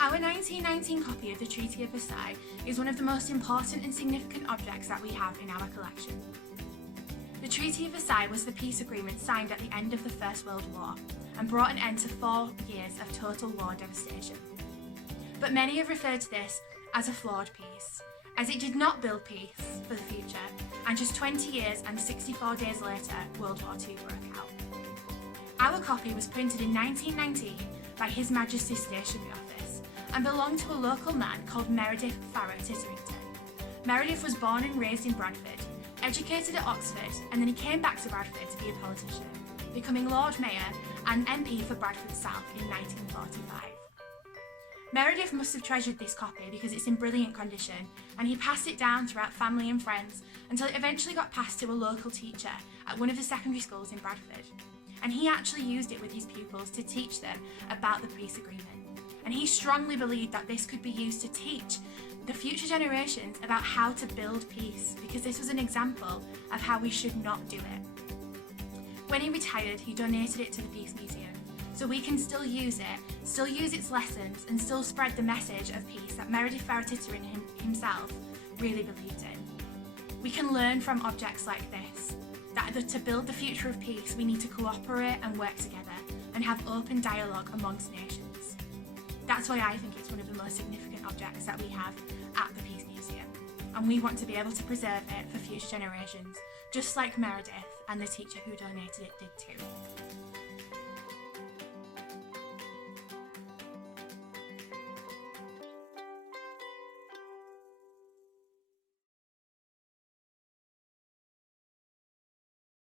Our 1919 copy of the Treaty of Versailles is one of the most important and significant objects that we have in our collection. The Treaty of Versailles was the peace agreement signed at the end of the First World War and brought an end to 4 years of total war devastation. But many have referred to this as a flawed peace, as it did not build peace for the future, and just 20 years and 64 days later, World War II broke out. Our copy was printed in 1919 by His Majesty's Stationery Office and belonged to a local man called Meredith Farrar Titterington. Meredith was born and raised in Bradford, educated at Oxford, and then he came back to Bradford to be a politician, becoming Lord Mayor and MP for Bradford South in 1945. Meredith must have treasured this copy because it's in brilliant condition, and he passed it down throughout family and friends until it eventually got passed to a local teacher at one of the secondary schools in Bradford. And he actually used it with his pupils to teach them about the peace agreement. And he strongly believed that this could be used to teach the future generations about how to build peace, because this was an example of how we should not do it. When he retired, he donated it to the Peace Museum, so we can still use it, still use its lessons, and still spread the message of peace that Meredith Farrar Titterington himself really believed in. We can learn from objects like this, that to build the future of peace, we need to cooperate and work together and have open dialogue amongst nations. That's why I think it's one of the most significant objects that we have at the Peace Museum, and we want to be able to preserve it for future generations, just like Meredith and the teacher who donated it did too.